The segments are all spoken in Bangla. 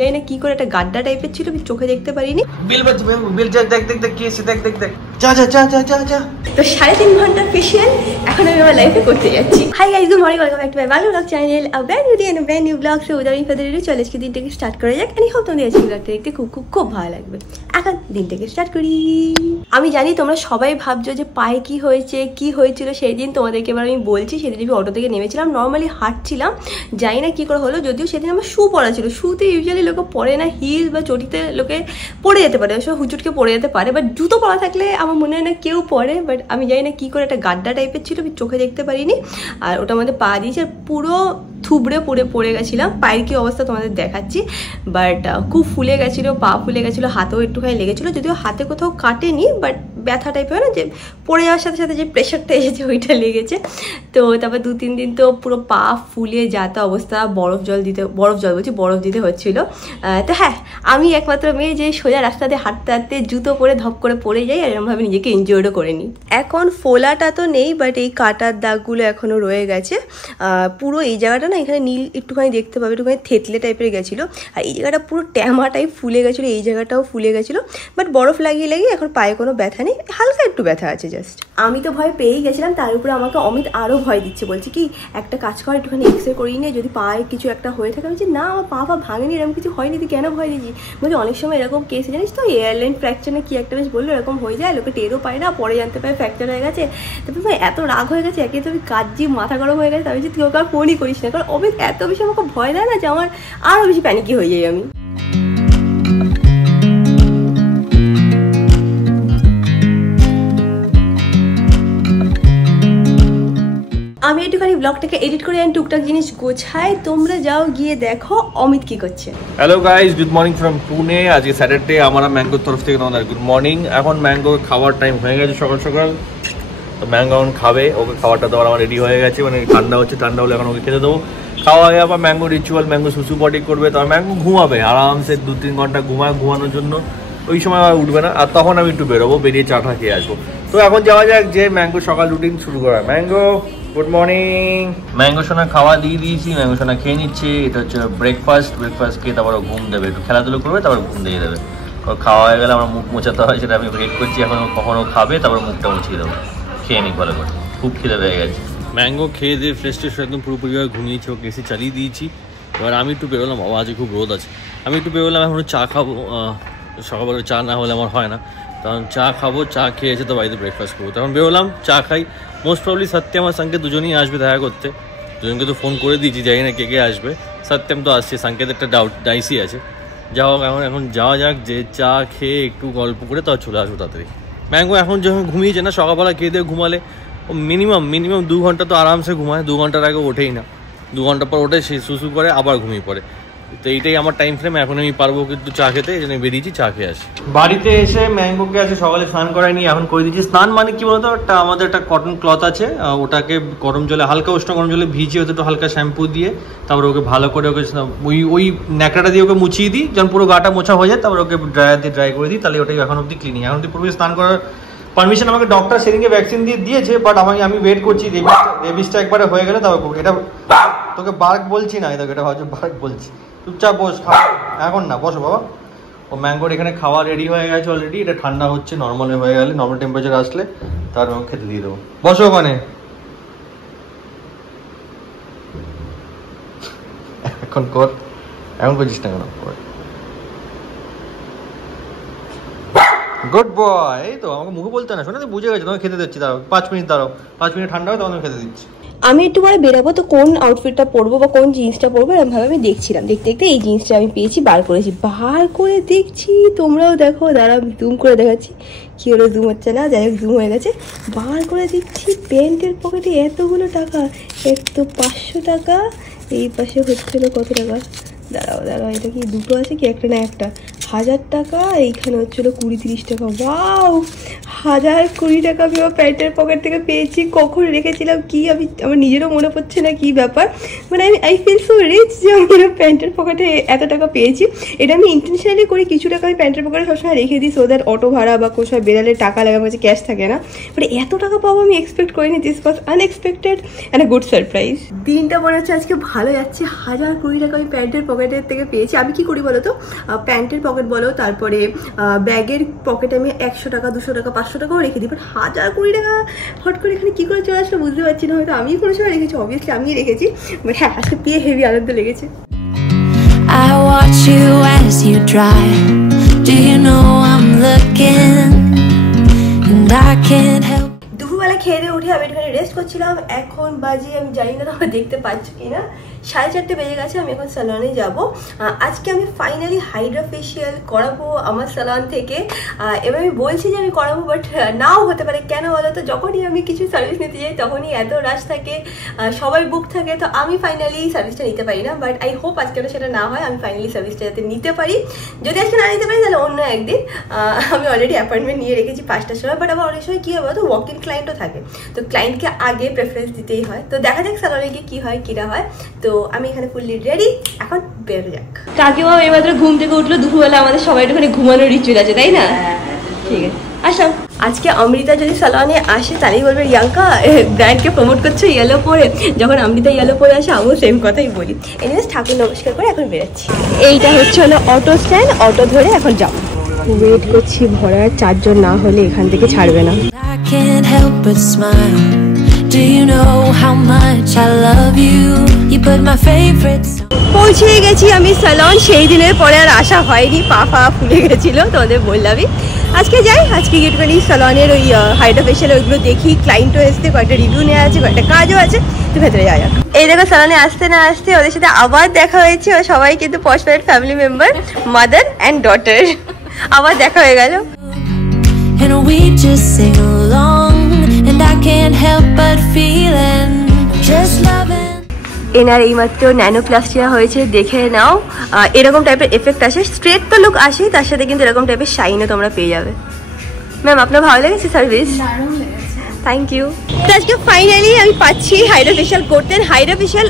জানি না কি করে একটা গাড্ডা টাইপের ছিল, আমি চোখে দেখতে পারিনি। বিল দেখ কি এসে দেখ যা 3.5 ঘন্টার ফেশিয়াল এখন আমি আমার লাইফে করতে যাচ্ছি। Hi guys, good morning, welcome back to my ভালো vlog channel, a brand new day and a brand new vlog. So without further ado চলে আজকে দিনটাকে স্টার্ট করা যাক। এন্ড হোপ তোমাদের আজকে ব্লগটা দেখতে খুব ভালো লাগবে। এখন দিনটাকে স্টার্ট করি। আমি জানি তোমরা সবাই ভাবছো যে পায়ে কি হয়েছে, কি হয়েছিল সেই দিন। তোমাদেরকে এবার আমি বলছি, সেদিন আমি অটো থেকে নেমেছিলাম, নর্মালি হাঁটছিলাম, জানি না কি করে হলো, যদিও সেদিন আমার শু পরা ছিল। শুতে ইউজুয়ালি লোকে পরে না, হিল বা চটিতে লোকে পরে যেতে পারে, সব হুচুটকে পরে যেতে পারে, বাট জুতো পরা থাকলে আমার মনে হয় না কেউ পরে। বাট আমি জানি না কি করে একটা গাড্ডা টাইপের ছিল, আমি চোখে দেখতে পারিনি, আর ওটার মধ্যে পা দিয়েছে, পুরো থুবড়ে পড়ে গেছিলাম। পায়ের কি অবস্থা তোমাদের দেখাচ্ছি, বাট খুব ফুলে গেছিলো, পা ফুলে গেছিলো, হাতেও একটুখানি লেগেছিলো, যদিও হাতে কোথাও কাটেনি, বাট ব্যথা টাইপের না, যে পড়ে যাওয়ার সাথে সাথে যে প্রেশারটা এসেছে ওইটা লেগেছে। তো তারপর 2-3 দিন তো পুরো পা ফুলে যাতা অবস্থা, বরফ দিতে হচ্ছিলো। তো হ্যাঁ, আমি একমাত্র মেয়ে যে সোজা রাস্তাতে হাঁটতে জুতো পরে ধপ করে পড়ে যাই, আর এরকমভাবে নিজেকে এনজয়ও করে নিই। এখন ফোলাটা তো নেই, বাট এই কাটার দাগগুলো এখনও রয়ে গেছে। পুরো এই জায়গাটা না, এখানে নীল একটুখানি দেখতে পাবে, একটুখানি থেতলে টাইপের গেছিলো, আর এই জায়গাটা পুরো ট্যামা টাইপ ফুলে গেছিলো, এই জায়গাটাও ফুলে গেছিলো, বাট বরফ লাগিয়ে এখন পায়ে কোনো ব্যথা নেই, হালকা একটু ব্যথা আছে জাস্ট। আমি তো ভয় পেয়েই গেছিলাম, তার উপরে আমাকে অমিত আরও ভয় দিচ্ছে, বলছে কি একটা কাজ কর, একটুখানি এক্স রে করিয়ে নিয়ে, যদি পায়ে কিছু একটা হয়ে থাকে। আমি বলছি না, আমার পা ভাঙেনি, এরকম কিছু হয়নি, তুই কেন ভয় দিচ্ছি? বলছি অনেক সময় এরকম কেস জানিস তো, এয়ারলাইন ফ্র্যাকচার কি একটা বেশ বললো, এরকম হয়ে যায়, লোকে টেরও পায় না, পরে জানতে পারে ফ্র্যাকচার হয়ে গেছে। তারপর ভাই এত রাগ হয়ে গেছে, একে তো আমি কাজে মাথা গরম হয়ে গেছে, আমি তুই ওকে আর ফোনই করিস না, কারণ অমিত এত বেশি আমাকে ভয় দেয় না, যে আমার আরও বেশি প্যানিকি হয়ে যাই আমি। আমি একটুখানি ব্লগটাকে এডিট করে আমি টুকটাক জিনিস গোছাই, তোমরা যাও গিয়ে দেখো অমিত কি করছে। Hello guys, good morning from Pune. আজকে স্যাটারডে, আমরা ম্যাঙ্গোর তরফ থেকে তোমাদের গুড মর্নিং। এখন ম্যাঙ্গোর খাওয়ার টাইম হয়ে গেছে সকাল সকাল, তো ম্যাঙ্গো এখন খাবে, ওকে খাবারটা দেওয়ার আমার রেডি হয়ে গেছে, মানে ঠান্ডা হচ্ছে, ঠান্ডা হলে এখন ওকে খেতে দেবো। খাওয়া হয়ে আবার ম্যাঙ্গো রিচুয়াল, ম্যাঙ্গো সুসু পটি করবে, তারপর ম্যাঙ্গো ঘুমাবে আরামসে, 2-3 ঘন্টা ঘুমানোর জন্য, ওই সময় আর উঠবে না, আর তখন আমি একটু বেরোবো, বেরিয়ে চাটা খেয়ে আসবো। তো এখন যাওয়া যাক, যে ম্যাঙ্গো সকাল রুটিন শুরু করা। Mango good morning. ম্যাঙ্গো সোনা খাওয়া দিয়ে দিয়েছি, ম্যাঙ্গো সোনা খেয়ে নিচ্ছে, এটা হচ্ছে ব্রেকফাস্ট খেয়ে তারপর ঘুম দেবে, একটু খেলাধুলো করবে, তারপর ঘুম দিয়ে দেবে। ওর খাওয়া হয়ে গেলে আমার মুখ মোছাতে হয়, সেটা আমি ওয়েট করছি, এখন কখনো খাবে, তারপর মুখটা মুছিয়ে দেবো, খেয়ে নিই ভালো করে, খুব খিদে পেয়ে গেছে। ম্যাঙ্গো খেয়ে দিয়ে ফ্রেশ একদম পুরোপুরিভাবে ঘুমিয়েছি, ওকে এসে চালিয়ে দিয়েছি। এবার আমি একটু বেরোলাম, বাবা আজকে খুব রোদ আছে, আমি একটু বেরোলাম, এখন চা খাবো, সকালবেলা চা না হলে আমার হয় না, কারণ চা খাবো, চা খেয়ে এসে তো বাড়িতে ব্রেকফাস্ট করবো। তখন বেরোলাম, চা খাই। মোস্ট প্রবলি সত্যি আমার সঙ্গে দুজনেই আসবে দেখা করতে, দুজনকে তো ফোন করে দিয়েছি, জানি না কে আসবে। সত্যম তো আসছে, সংকেত একটা ডাইসি আছে। যা হোক, এখন যাওয়া যাক, যে চা খেয়ে একটু গল্প করে তাও চলে আসবো তাড়াতাড়ি। ম্যাঙ্গো এখন যখন ঘুমিয়েছে না, সকালবেলা খেয়ে দিয়ে ঘুমালে ও মিনিমাম 2 ঘন্টা তো আরামসে ঘুমায়, 2 ঘন্টার আগে ওঠেই না, 2 ঘন্টা পর ওঠে, সে সুসু করে আবার ঘুমিয়ে পড়ে। তো এইটাই আমার টাইম ফ্রেম, এখন আমি পারবো কিন্তু চা খেতে, এই জন্য বেরিয়েছি, চা খেয়ে আসি। বাড়িতে এসে ম্যাঙ্গোকে আছে সকালে স্নান করায়নি, এখন করে দিচ্ছি। স্নান মানে কি বলতো, আমাদের একটা কটন ক্লথ আছে, ওটাকে গরম জলে, হালকা উষ্ণ গরম জলে ভিজিয়ে, ওতে একটু হালকা শ্যাম্পু দিয়ে, তারপর ওকে ভালো করে ওকে ওই ন্যাকড়াটা দিয়ে ওকে মুছিয়ে দিই, যখন পুরো গাটা মোছা হয়ে যায়, তারপর ওকে ড্রায়ার দিয়ে ড্রাই করে দিই, তাহলে ওটাই এখন অব্দি ক্লিনিং। এখন অব্দি পুরোপুরি স্নান করার পারমিশন আমাকে ডক্টর সেদিনকে ভ্যাকসিন দিয়েছে, বাট আমি ওয়েট করছি, রেবিসটা একবারে হয়ে গেলে তারপর এটা তোকে বার্ক বলছি না, এটা ভাবছো বার্ক বলছি, চুপচাপ বস, খাও এখন না, বসো বাবা। ও ম্যাঙ্গোর এখানে খাওয়া রেডি হয়ে গেছে অলরেডি, এটা ঠান্ডা হচ্ছে, নর্মাল হয়ে গেলে, নর্মাল টেম্পারেচার আসলে তার খেতে দিয়ে দেবো। বসো ওখানে, এখন করছিস না কেন? Good boy. এই তো আমাকে মুখে বলতে না, শোনা তো বুঝে গেছে, তোমাকে খেতে দিচ্ছি, দাঁড়াও 5 মিনিট, দাঁড়াও 5 মিনিট ঠান্ডা হবে, তখন খেতে দিচ্ছি। আমি একটু পরে বেরাবো, তো কোন আউটফিটটা পরবো বা কোন জিন্সটা পরবো এরকমভাবে আমি দেখছিলাম, দেখতে এই জিন্সটা আমি পেয়েছি, বার করে দেখছি, তোমরাও দেখো, দাঁড়াও জুম করে দেখাচ্ছি, কি হলো জুম হচ্ছে না, যাই হোক জুম হয়ে গেছে, বার করে দিচ্ছি, প্যান্টের পকেটে এতগুলো টাকা, এক তো 500 টাকা, এই পাশে হচ্ছিল কত টাকা, দাঁড়াও এটা কি দুটো আছে কি, একটা না একটা, 1000 টাকা, এইখানে হচ্ছিল 20-30 টাকা। ওয়াও, 1020 টাকা আমি আমার প্যান্টের পকেট থেকে পেয়েছি। কখন রেখেছিলাম কি আমি আমার নিজেরও মনে পড়ছে না কি ব্যাপার। মানে আই ফিল সো রিচ যে আমি প্যান্টের পকেটে এত টাকা পেয়েছি। এটা আমি ইন্টেনশনালি করি, কিছু টাকা আমি প্যান্টের পকেটে সবসময় রেখে দিই, সো দ্যাট অটো ভাড়া বা কোথাও বেরালে টাকা লাগে, আমার কাছে ক্যাশ থাকে না। বাট এত টাকা পাবো আমি এক্সপেক্ট করিনি। This was unexpected and a good surprise. দিনটা মনে হচ্ছে আজকে ভালো যাচ্ছে। 1020 টাকা আমি প্যান্টের পকেটের থেকে পেয়েছি। আমি কি করি বলো তো, প্যান্টের পকেট বলো, তারপরে ব্যাগের পকেটে আমি 100 টাকা 200 টাকা 500 টাকাও রেখে দিই। বাট 1020 টাকা হট করে এখানে কী করে চলে আসলো বুঝতে পারছি না। হয়তো আমি কোনো সময় রেখেছি, অবভিয়াসলি আমি রেখেছি। বাট হ্যাঁ, আজকে পেয়ে হেভি আনন্দ লেগেছে। I watch you as you drive. Do you know I'm looking and I can't help. দুপুরবেলা খেয়ে দিয়ে উঠে আমি এখানে রেস্ট করছিলাম। এখন বাজে আমি জানি না তোমরা দেখতে পাচ্ছ কিনা, 4:30 বেজে গেছে। আমি এখন স্যালনে যাব। আজকে আমি ফাইনালি হাইড্রা ফেশিয়াল করাবো আমার স্যালন থেকে। এবার আমি বলছি যে আমি করাবো, বাট নাও হতে পারে। কেন বলো তো, যখনই আমি কিছু সার্ভিস নিতে যাই তখনই এত রাশ থাকে, সবাই বুক থাকে, তো আমি ফাইনালি সার্ভিসটা নিতে পারি না। বাট আই হোপ আজকে সেটা না হয়, আমি ফাইনালি সার্ভিসটা যাতে নিতে পারি। যদি আজকে না নিতে পারি তাহলে অন্য একদিন। আমি অলরেডি অ্যাপয়েন্টমেন্ট নিয়ে রেখেছি 5টার সময়। বাট আবার অনেক সময় কী হবে তো, ওয়াক ইন ক্লায়েন্টও থাকে, তো ক্লায়েন্টকে আগে প্রেফারেন্স দিতেই হয়। তো দেখা যাক স্যালনে গিয়ে কী হয় কী না হয়। তো আমি এখানে ফুললি রেডি, এখন বেরো যাক। কাকিমা এইমাত্র ঘুম থেকে উঠলো। দুপুরবেলা আমাদের সবাই একটুখানি ঘুমানোর রিচুয়াল আছে, তাই না? ঠিক আছে, আসলাম। আজকে অমৃতা যদি স্যালনে আসে তাহলেই বলবে রিয়াঙ্কা ব্র্যান্ডকে প্রমোট করছে ইয়েলো পরে। যখন অমৃতা ইয়েলো পরে আসে আমিও সেম কথাই বলি। এনিওয়েজ ঠাকুর নমস্কার করে এখন বেরোচ্ছি। এইটা হচ্ছে হলো অটো স্ট্যান্ড, অটো ধরে এখন যাবো। ওয়েট করছি ভরার, 4 জন না হলে এখান থেকে ছাড়বে না। I can't help but smile. Do you know how much I love you? You put my favorite song. পৌঁছে গেছি আমি স্যালন। সেই দিনের পরে আর আসা হয়নি, পা ফুলে গেছিলো, তোমাদের বললামই। আজকে যাই, আজকে একটুখানি স্যালনের ওই হাইড্রা ফেশিয়াল ওইগুলো দেখি। ক্লায়েন্টও এসছে, কয়েকটা রিভিউ নেওয়া আছে, কয়েকটা কাজও আছে, তো ভেতরে যাওয়া যাক। এই দেখো স্যালনে আসতে না আসতে ওদের সাথে আবার দেখা হয়েছে। ও সবাই কিন্তু পশপ্যারেট family member, mother and daughter. আবার দেখা হয়ে গেল। And we just sing along. And I can't help but feeling just loving. এনার এইমাত্র ন্যানোপ্লাস্টিয়া হয়েছে, দেখে নাও। এরকম টাইপের এফেক্ট আসে, স্ট্রেট তো লুক আসেই, তার সাথে কিন্তু এরকম টাইপের শাইনও তোমরা পেয়ে যাবে। ম্যাম আপনার ভালো লেগেছে সার্ভিস? Thank you. তো আজকে ফাইনালি আমি পাচ্ছি হাইড্রা ফেশিয়াল করতেন। হাইড্রা ফেশিয়াল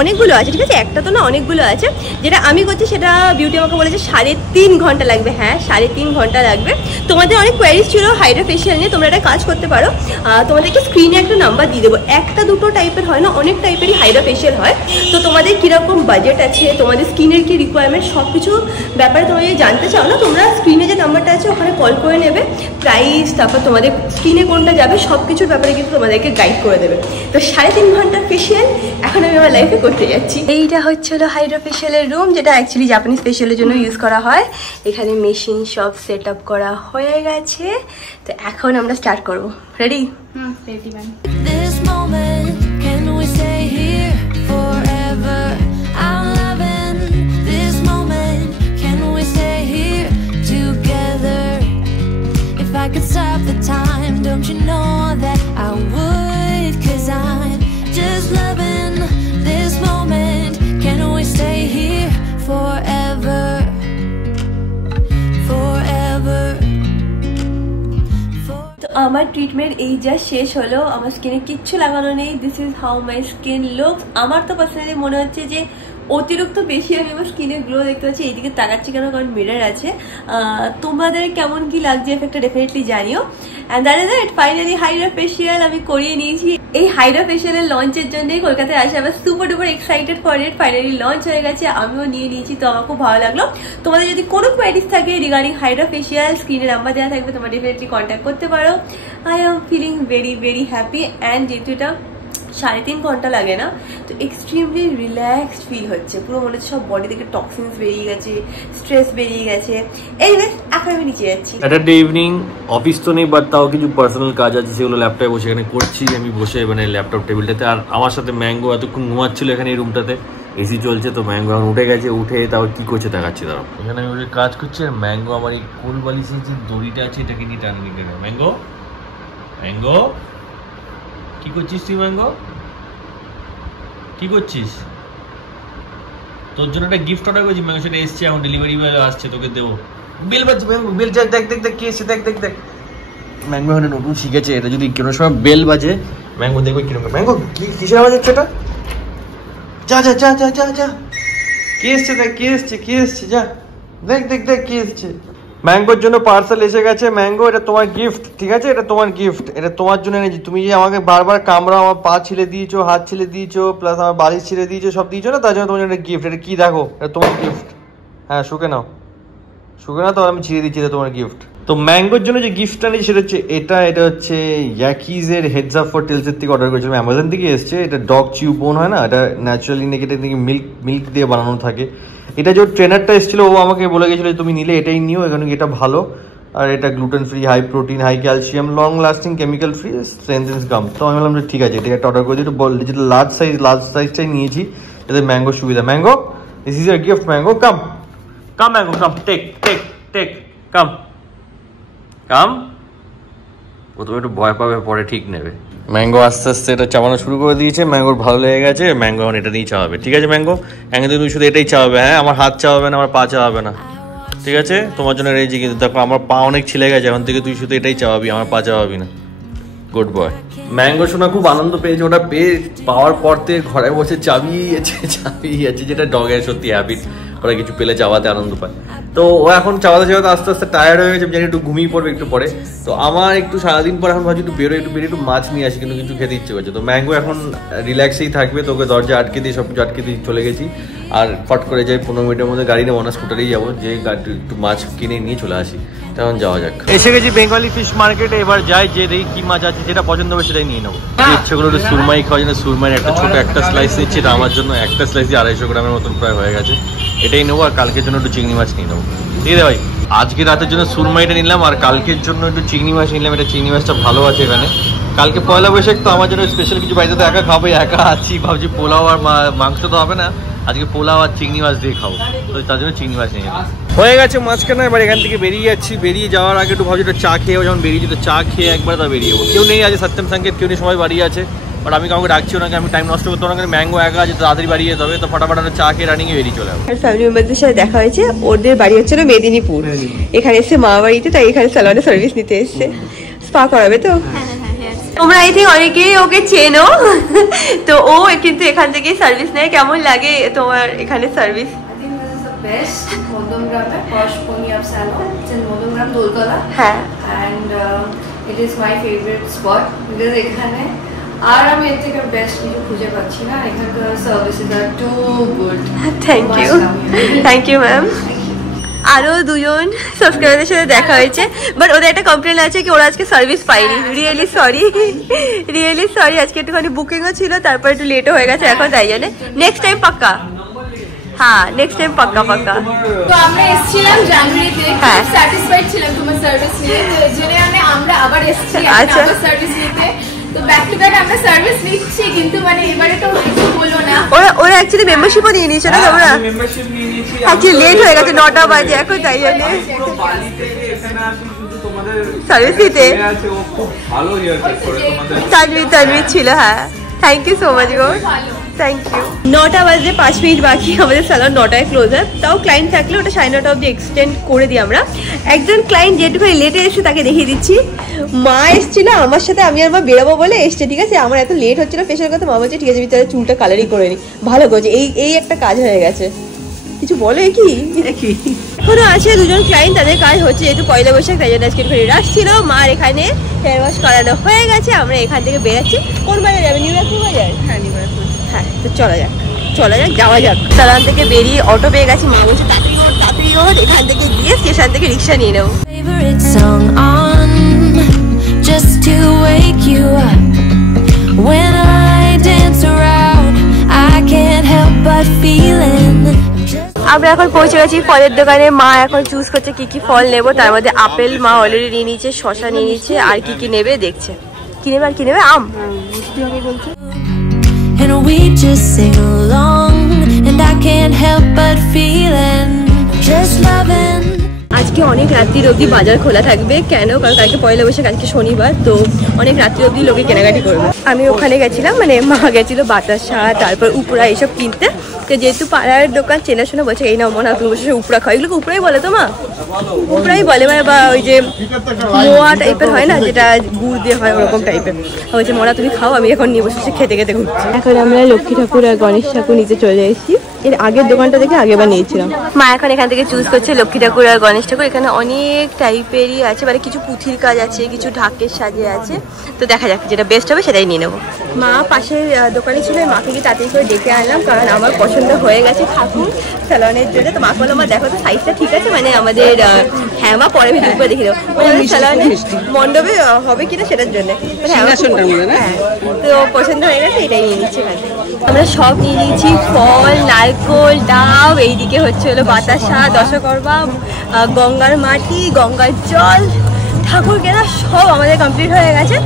অনেকগুলো আছে, ঠিক আছে, একটা তো না অনেকগুলো আছে। যেটা আমি করছি সেটা বিউটি আমাকে বলেছে 3.5 ঘন্টা লাগবে। হ্যাঁ, 3.5 ঘন্টা লাগবে। তোমাদের অনেক কোয়ারিজ ছিল হাইড্রা ফেশিয়াল নিয়ে, তোমরা একটা কাজ করতে পারো। তোমাদেরকে স্ক্রিনে একটা নাম্বার দিয়ে দেবো। একটা দুটো টাইপের হয় না, অনেক টাইপেরই হাইড্রা ফেশিয়াল হয়। তো তোমাদের কীরকম বাজেট আছে, তোমাদের স্কিনের কী রিকোয়ারমেন্ট, সব কিছু ব্যাপারে তোমরা যদি জানতে চাও না, তোমরা স্ক্রিনে যে নাম্বারটা আছে ওখানে কল করে নেবে। প্রাইস, তারপর তোমাদের স্কিনে কোনটা যাবে, সব কিছুর ব্যাপারে কিন্তু তোমাদেরকে গাইড করে দেবে। তো 3.5 ঘন্টার ফেশিয়াল এখন আমি আমার লাইফে করতে যাচ্ছি। এইটা হচ্ছিল হাইড্রা ফেশিয়ালের রুম, যেটা অ্যাকচুয়ালি জাপানিজ ফেশিয়ালের জন্য ইউজ করা হয়। এখানে মেশিন সব সেট আপ করা হয়ে গেছে। তো এখন আমরা স্টার্ট করবো। Ready? Ready ma'am. This moment, can we stay here forever? I'm loving this moment. Can we stay here together? If I could stop the time, don't you know that I would? 'Cause I'm just loving this moment. Can we stay here forever? Forever. তো আমার ট্রিটমেন্ট এই যা শেষ হলো, আমার স্কিনে কিচ্ছু লাগানো নেই। This is how my skin looks. আমার তো পার্সোনালি মনে হচ্ছে যে অতিরিক্ত বেশি আমি আমার স্কিনে গ্লো দেখতে পাচ্ছি। এইদিকে তাকাচ্ছি কেন, কারণ মিরর আছে। তোমাদের কেমন কি লাগছে এফেক্টটা ডেফিনেটলি জানিও। And that is it, finally Hydra facial আমি করিয়ে নিয়েছি। এই হাইড্রা ফেশিয়ালের লঞ্চের জন্যই কলকাতায় আসে, আমার super duper excited for it. Finally launch হয়ে গেছে, আমিও নিয়ে নিয়েছি, তো আমার খুব ভালো লাগলো। তোমাদের যদি কোনো কোয়ারিজ থাকে রিগার্ডিং হাইড্রা ফেশিয়াল, স্ক্রিনে নাম্বার দেওয়া থাকবে, তোমরা ডেফিনেটলি কন্ট্যাক্ট করতে পারো। I am feeling very very happy. And যেহেতু এটা 3.5 ঘন্টা লাগে না, তো এক্সট্রিমলি রিল্যাক্সড ফিল হচ্ছে। পুরো মনে হচ্ছে সব বডি থেকে টক্সিনস বেরিয়ে গেছে, স্ট্রেস বেরিয়ে গেছে। এনিওয়েজ এখন আমি নিচে যাচ্ছি। স্যাটারডে ইভিনিং, অফিস তো নেই, বাট তাও কিছু পার্সোনাল কাজ আছে, সেগুলো ল্যাপটপে বসে এখানে করছি। আমি বসে মানে ল্যাপটপ টেবিলটাতে, আর আমার সাথে ম্যাঙ্গো এতক্ষণ ঘুমাচ্ছিল এখানে এই রুমটাতে। এসি চলছে, তো ম্যাঙ্গো এখন উঠে গেছে। উঠে তাও কি করছে দেখাচ্ছি দাঁড়াও। এখানে আমি বসে কাজ করছি, আর ম্যাঙ্গো আমার এই কোল বালিশের যে দড়িটা আছে এটাকে নিয়ে টানে নিতে। ম্যাঙ্গো, ম্যাঙ্গো কি করছিস তুই? ম্যাঙ্গো কি করছিস? তোর জন্য একটা গিফট অর্ডার করেছি ম্যাঙ্গো, সেটা এসছে, এখন ডেলিভারি বয় আসছে, তোকে দেবো। বেল বাজছে, বেল দেখ দেখ দেখ কি এসছে, দেখ দেখ দেখ। ম্যাঙ্গো এখানে নতুন শিখেছে, এটা যদি কোনো সময় বেল বাজে ম্যাঙ্গো দেখবে কিরকম। ম্যাঙ্গো কিসের আওয়াজ হচ্ছে এটা? যা যা যা যা যা যা, কি এসছে দেখ, কি এসছে কি এসছে, যা দেখ দেখ দেখ কি এসছে। ম্যাঙ্গোর জন্য পার্সেল এসে গেছে। ম্যাঙ্গো, এটা তোমার গিফট, ঠিক আছে? এটা তোমার গিফট, এটা তোমার জন্য এনেছি। তুমি যে আমাকে বারবার কামড়াও, আমার পা ছিলে দিয়েছো, হাত ছিলে দিয়েছো, প্লাস আমার বালিশ ছিলে দিয়েছো, সব দিয়েছো না, তার জন্য তোমার জন্য গিফট। এটা কি দেখো, এটা তোমার গিফট। হ্যাঁ শুকে নাও, শুকে নাও, তো আমি ছিঁড়ে দিচ্ছি, এটা তোমার গিফট। তো ম্যাঙ্গোর জন্য যে গিফটটা নিয়েছি সেটা হচ্ছে এটা হচ্ছে ইয়াকিজের হেডস আপ ফর টেলসের থেকে অর্ডার করেছিলাম, অ্যামাজন থেকে এসছে। এটা ডগ চিউ বোন হয় না, এটা ন্যাচারালি নাকি এটা থেকে মিল্ক দিয়ে বানানো থাকে। এটা যে ট্রেনারটা এসেছিল ও আমাকে বলে গেছিলো তুমি নিলে এটাই নিও, এখানে এটা ভালো, আর এটা gluten free, high protein, high calcium, long lasting, chemical free, strengthens gum. তো আমি বললাম ঠিক আছে, এটা একটা অর্ডার করেছি। একটু বল, যেটা লার্জ সাইজটাই নিয়েছি, যাতে ম্যাঙ্গোর সুবিধা। Mango, this is year gift mango, come come mango, come, take take take, come come. প্রথমে একটু ভয় পাবে, পরে ঠিক নেবে। ম্যাঙ্গো আস্তে আস্তে এটা চাবানো শুরু করে দিয়েছে। ম্যাঙ্গোর ভালো লেগে গেছে, ম্যাঙ্গো এখন এটা দিয়েই চাওয়াবে, ঠিক আছে? ম্যাঙ্গো তুমি শুধু এটাই চাওয়াবে, হ্যাঁ? আমার হাত চাওয়াবে না, আমার পা চাওয়াবে না, ঠিক আছে? তোমার জন্য রেখেছি, কিন্তু দেখো আমার পা অনেক ছিলে গেছে, এখন থেকে তুই শুধু এটাই চাওয়াবি, আমার পা চাওয়াবি না। Good boy. ম্যাঙ্গো শোনা খুব আনন্দ পেয়েছে, ওটা পাওয়ার পর থেকে ঘরে বসে চাবিয়েছে, যেটা ডগের সত্যি হ্যাবিট, ওরা কিছু পেলে চাওয়াতে আনন্দ পায়। তো ও এখন চাওয়াতে চাওয়াতে আস্তে আস্তে টায়ার্ড হয়ে গেছে, জানি একটু ঘুমিয়ে পড়বে একটু পরে। তো আমার একটু সারাদিন পর এখন ভাবছি একটু বেরোয়, একটু মাছ নিয়ে আসি, কিন্তু কিছু খেতে ইচ্ছে করছে। তো ম্যাঙ্গো এখন রিল্যাক্সেই থাকবে, তোকে দরজা আটকে দিয়ে সব কিছু আটকে দিয়ে চলে গেছি। আর ফট করে যাই 15 মিনিটের মধ্যে, গাড়ি নেবো না, স্কুটারেই যাবো, যে একটু মাছ কিনে নিয়ে চলে আসি। তখন যাওয়া যাক। এসে গেছি বেঙ্গলি ফিশ মার্কেটে, এবার যাই, যে দেখি কি মাছ আছে, যেটা পছন্দ হবে সেটাই নিয়ে নেবো। ইচ্ছে করে একটু সুরমাই খাওয়ার জন্য সুরমাইয়ের একটা ছোট একটা স্লাইস নিচ্ছি, এটা আমার জন্য একটা স্লাইস 250 গ্রামের মতন প্রায় হয়ে গেছে, এটাই নেবো। আর কালকের জন্য একটু চিংড়ি মাছ নিয়ে নেবো, ঠিক আছে ভাই? আজকে রাতের জন্য সুরমাইটা নিলাম, আর কালকের জন্য একটু চিংড়ি মাছ নিলাম। এটা চিংড়ি মাছটা ভালো আছে এখানে। কালকে পয়লা বৈশাখ, তো আমার জন্য স্পেশাল কিছু বাড়িতে তো একা খাবো, একা আছি, ভাবছি পোলাও আর মাংস তো হবে না, আজকে পোলাও আর চিংড়ি মাছ দিয়ে খাবো, তো তার জন্য চিংড়ি মাছ নিয়ে হয়ে গেছে মাঝখানে। এবার এখান থেকে বেরিয়ে যাচ্ছি, বেরিয়ে যাওয়ার আগে একটু ভাবছি একটু চা খেয়ে, যখন বেরিয়েছি তো চা খেয়ে একবার তো বেরিয়ে যাবো। কেউ নেই আজ, সত্যম সংকেত কেউ নেই, সবাই বাড়িয়ে আছে। বাট আমি কাউকে ডাকছি ওনাকে, আমি টাইম নষ্ট করতে ওনাকে, ম্যাঙ্গো একা আছে, তাড়াতাড়ি বাড়িয়ে যেতে হবে। তো ফটাফট চা খেয়ে রানিংয়ে বেরিয়ে চলে যাবো। ফ্যামিলি মেম্বারদের সাথে দেখা হয়েছে, ওদের বাড়ি হচ্ছে না মেদিনীপুর, এখানে এসে মা বাড়িতে, তাই এখানে স্যালনে সার্ভিস নিতে এসছে। স্পা করাবে তো? তোমরা আই থিঙ্ক অনেকেই ওকে চেনো, তো ও কিন্তু এখান থেকে সার্ভিস নেয়। কেমন লাগে তোমার এখানে service? Best Modongram Posh Pony Up Salon. It's in Modongram Doltala. হ্যাঁ, And it is my favorite spot because এখানে আর আমি এর থেকে বেস্ট কিছু খুঁজে পাচ্ছি না। এখানকার services are too good. Thank you ma'am. আরও দুজন সাবস্ক্রাইবারদের সাথে দেখা হয়েছে, বাট ওদের একটা কমপ্লেন আছে কি ওরা আজকে সার্ভিস পায়নি। রিয়েলি সরি, আজকে একটুখানি বুকিংও ছিল, তারপর একটু লেটও হয়ে গেছে এখন, তাই জন্য নেক্সট টাইম পাক্কা। হ্যাঁ, নেক্সট টাইম পাক্কা। তো আমরা এসেছিলাম জানুয়ারিতে, খুব স্যাটিসফাইড ছিলাম তোমার সার্ভিস নিয়ে, তো এর জন্য আমরা আবার এসেছি আবার সার্ভিস নিতে। তো ব্যাক টু ব্যাক আমরা সার্ভিস নিচ্ছি, কিন্তু মানে এবারে তো কিছু বলো না। ওরা অ্যাকচুয়ালি মেম্বারশিপও নিয়ে নিয়েছে না তোমরা? মেম্বারশিপ নিয়ে নিয়েছি, অ্যাকচুয়ালি লেট হয়ে গেছে, 9টা বাজে এখন, তাই জন্য সার্ভিস নিতে তানভীর ছিল। হ্যাঁ, থ্যাংক ইউ সো মাচ গো, থ্যাংক ইউ। 9টা বাজে 5 মিনিট বাকি, আমাদের স্যালন 9টায় ক্লোজ হয়। তাও ক্লায়েন্ট থাকলে ওটা 9:30 অবধি এক্সটেন্ড করে দিই আমরা। একজন ক্লায়েন্ট যেটুকু লেটে এসে তাকে দেখিয়ে দিচ্ছি। মা এসেছিল আমার সাথে, আমি আর মা বেরোবো বলে এসছে, ঠিক আছে? আমার এত লেট হচ্ছিল ফেশিয়াল করতে, মা বলছে ঠিক আছে ভিতরে চুলটা কালারিং করে নি, ভালো করছে। এই একটা কাজ হয়ে গেছে। কিছু বলে কি এখনো আছে দুজন ক্লায়েন্ট, তাদের কাজ হচ্ছে, যেহেতু পয়লা বৈশাখ তাই জন্য আজকে একটু রাশ ছিল। মার এখানে হেয়ার ওয়াশ করানো হয়ে গেছে, আমরা এখান থেকে বেরাচ্ছি। কোন বাজার যাবে? নিউ ইয়র্ক বাজার? হ্যাঁ, নিউ ইয়র্ক। হ্যাঁ, তো যাওয়া যাক। সালান থেকে বেরিয়ে অটো পেয়ে গেছি, মা বলছে তাড়াতাড়ি ওঠ, এখান থেকে গিয়ে স্টেশন থেকে রিক্সা নিয়ে নেবো। Favorite song on just to wake you up. When I dance around, I can't help but feeling. আমরা এখন পৌঁছে গেছি ফলের দোকানে। মা এখন চুজ করছে কি ফল নেবো, তার মধ্যে আপেল মা অলরেডি নিয়ে নিয়েছে, শসা নিয়ে নিয়েছে, আর কি নেবে দেখছে। কি নেবে? আম। And we just sing along, and I can't help but feeling, just loving. আজকে আজকে অনেক রাত্রির অবধি বাজার খোলা থাকবে। কেন? কারণ কালকে পয়লা বৈশাখ, আজকে শনিবার, তো অনেক রাত্রি অবধি লোকে কেনাকাটি করবে। আমি ওখানে গেছিলাম, মানে মা গেছিল বাতাসা তারপর উপরা এইসব কিনতে। তো যেহেতু পাড়ার দোকান চেনাশোনা, বলছে এই না মনে হয় তুমি বসে উপরা খাও। এগুলোকে উপরাই বলে তো মা? উপরাই বলে, মানে বা ওই যে মোয়া টাইপের হয় না, যেটা গুড় দিয়ে হয় ওরকম টাইপের। বলছে মোনা তুমি খাও, আমি এখন নিয়ে বসে খেতে খেতে ঘুরছি। এখন আমরা লক্ষ্মী ঠাকুর আর গণেশ ঠাকুর নিচে চলে এসেছি। এর আগের দোকানটা দেখে আগেবার নিয়েছিলাম। মা এখন এখান থেকে চুজ করছে লক্ষ্মী ঠাকুর আর গণেশ ঠাকুর। এখানে অনেক টাইপেরই আছে, মানে কিছু পুঁথির কাজ আছে, কিছু ঢাকের সাজে আছে। তো দেখা যাক যেটা বেস্ট হবে সেটাই নিয়ে নেবো। মা পাশের দোকানে ছিল, মাকে গিয়ে তাড়াতাড়ি করে ডেকে আনলাম, কারণ আমার পছন্দ হয়ে গেছে ঠাকুর স্যালনের জন্য। তো মা বললো মা দেখো তো সাইজটা ঠিক আছে, মানে আমাদের হ্যাঁ মা পরে ভিডিও করে দেখে দেবো স্যালনে মণ্ডপে হবে কিনা সেটার জন্য। হ্যাঁ, তো পছন্দ হয়ে গেছে, এটাই নিয়ে নিচ্ছি। আমরা সব নিয়ে নিয়েছি, ফল, নারকোল, ডাব, এইদিকে হচ্ছে হলো বাতাসা, দশকর্মা, গঙ্গার মাটি, গঙ্গার জল, ঠাকুর কেনা সব আমাদের কমপ্লিট হয়ে গেছে।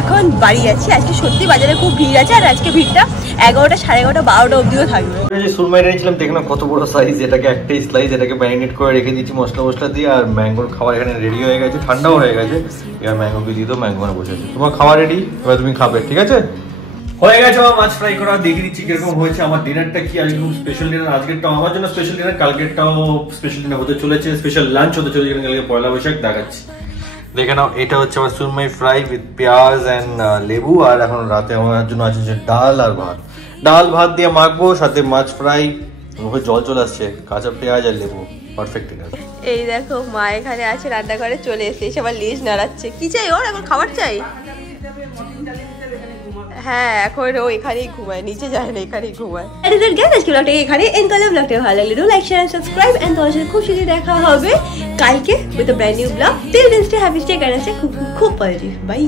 এখন বাড়ি যাচ্ছি। আজকে সত্যি বাজারে খুব ভিড় আছে, আর আজকে ভিড়টা 11টা, 11:30, 12টা অবধিও থাকবে। যে সুরমাই এনেছিলাম, দেখলাম কত বড় সাইজ। এটাকে একটাই স্লাইস, এটাকে ম্যারিনেট করে রেখে দিচ্ছি মশলা দিয়ে। আর ম্যাঙ্গোর খাবার এখানে রেডি হয়ে গেছে, ঠান্ডাও হয়ে গেছে। এবার ম্যাঙ্গোকে দিয়ে দাও, ম্যাঙ্গো বসে আছে। তোমার খাবার রেডি, এবার তুমি খাবে, ঠিক আছে? হয়ে গেছে আমার মাছ ফ্রাই করা। দেখিয়ে দিচ্ছি কিরকম হয়েছে। আমার ডিনারটা কি আজকে খুব স্পেশাল ডিনার। আজকেরটাও আমার জন্য স্পেশাল ডিনার, কালকেরটাও স্পেশাল ডিনার হতে চলেছে, স্পেশাল লাঞ্চ হতে চলেছে। কালকে পয়লা বৈশাখ, দেখাচ্ছি দেখে নাও। এটা হচ্ছে আমার সুরমাই ফ্রাই উইথ পেঁয়াজ অ্যান্ড লেবু। আর এখন রাতে আমার জন্য আছে যে ডাল আর ভাত। ডাল ভাত দিয়ে মাখবো, সাথে মাছ ফ্রাই, মুখে জল চলে আসছে, কাঁচা পেঁয়াজ আর লেবু, পারফেক্ট ডিনার। এই দেখো মা এখানে আছে, রান্নাঘরে চলে এসে এসে আবার লেজ নাড়াচ্ছে। কি চাই ওর? এখন খাবার চাই? হ্যাঁ, এখন ও এখানেই ঘুমায়, নিচে যায় না, এখানেই ঘুমায়। আজকে ব্লগটা এখানে এন্ড করলাম। ব্লগটা ভালো লাগলে do like, share and subscribe. And তোমার সাথে খুব শীঘ্রই দেখা হবে কালকে with a brand new vlog. Till then stay happy, stay kind, খুব পজিটিভ। বাই।